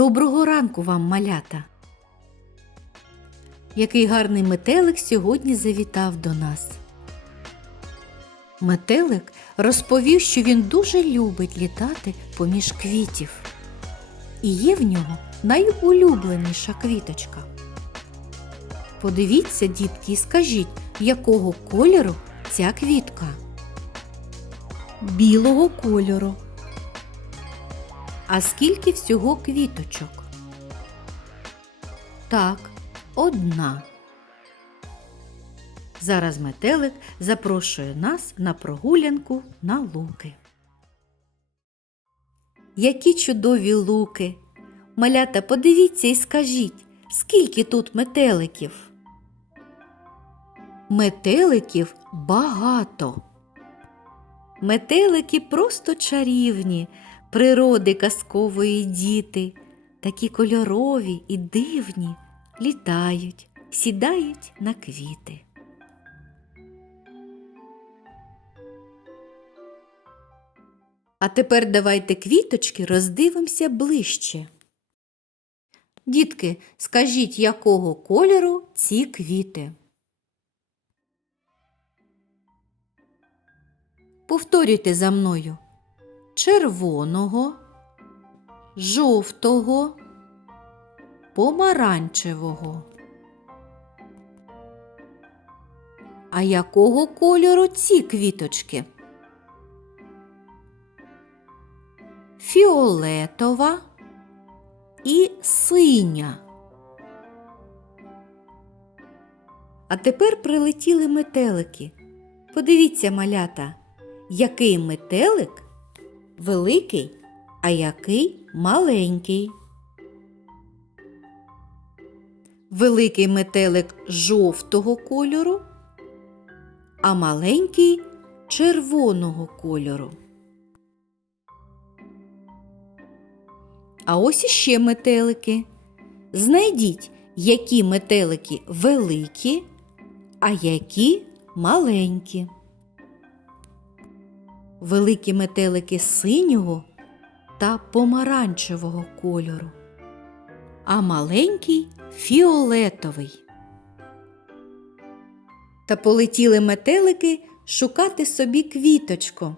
Доброго ранку вам, малята! Який гарний метелик сьогодні завітав до нас. Метелик розповів, що він дуже любить літати поміж квітів. І є в нього найулюбленіша квіточка. Подивіться, дітки, і скажіть, якого кольору ця квітка? Білого кольору. А скільки всього квіточок? Так, одна. Зараз метелик запрошує нас на прогулянку на луки. Які чудові луки! Малята, подивіться і скажіть, скільки тут метеликів? Метеликів багато. Метелики просто чарівні, природи казкової діти, такі кольорові і дивні, літають, сідають на квіти. А тепер давайте квіточки роздивимося ближче. Дітки, скажіть, якого кольору ці квіти? Повторюйте за мною червоного, жовтого, помаранчевого. А якого кольору ці квіточки? Фіолетова і синя. А тепер прилетіли метелики. Подивіться, малята, який метелик великий, а який маленький. Великий метелик жовтого кольору, а маленький червоного кольору. А ось іще метелики. Знайдіть, які метелики великі, а які маленькі. Великі метелики синього та помаранчевого кольору, а маленький фіолетовий. Та полетіли метелики шукати собі квіточку.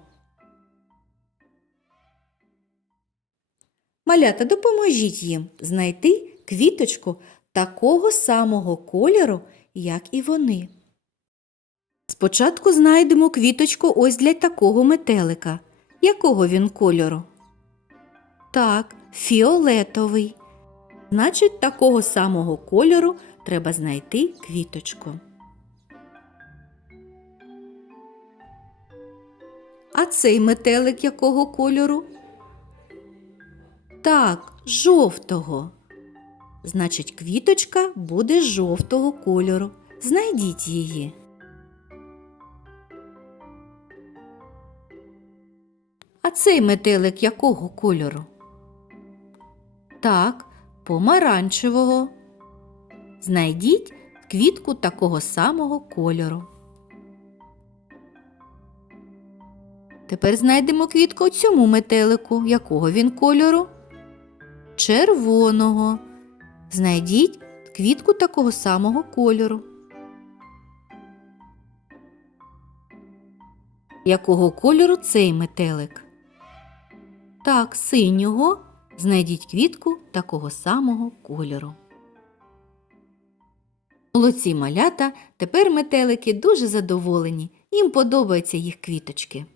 Малята, допоможіть їм знайти квіточку такого самого кольору, як і вони. Спочатку знайдемо квіточку ось для такого метелика. Якого він кольору? Так, фіолетовий. Значить, такого самого кольору треба знайти квіточку. А цей метелик якого кольору? Так, жовтого. Значить, квіточка буде жовтого кольору. Знайдіть її. Цей метелик якого кольору? Так, помаранчевого. Знайдіть квітку такого самого кольору. Тепер знайдемо квітку цьому метелику. Якого він кольору? Червоного. Знайдіть квітку такого самого кольору. Якого кольору цей метелик? Так, синього. Знайдіть квітку такого самого кольору. Молодці малята, тепер метелики дуже задоволені. Їм подобаються їх квіточки.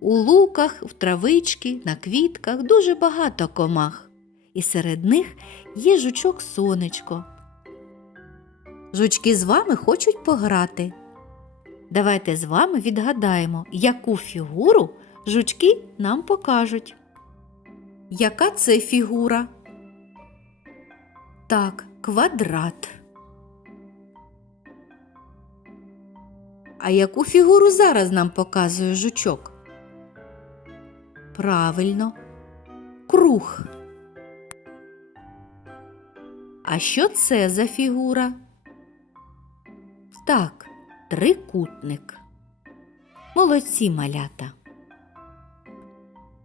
У луках, в травички, на квітках дуже багато комах, і серед них є жучок сонечко. Жучки з вами хочуть пограти. Давайте з вами відгадаємо, яку фігуру жучки нам покажуть. Яка це фігура? Так, квадрат. А яку фігуру зараз нам показує жучок? Правильно, круг. А що це за фігура? Так, трикутник. Молодці малята.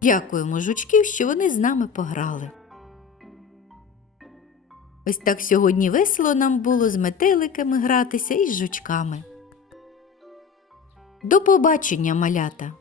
Дякуємо жучків, що вони з нами пограли. Ось так сьогодні весело нам було з метеликами гратися і з жучками. До побачення, малята!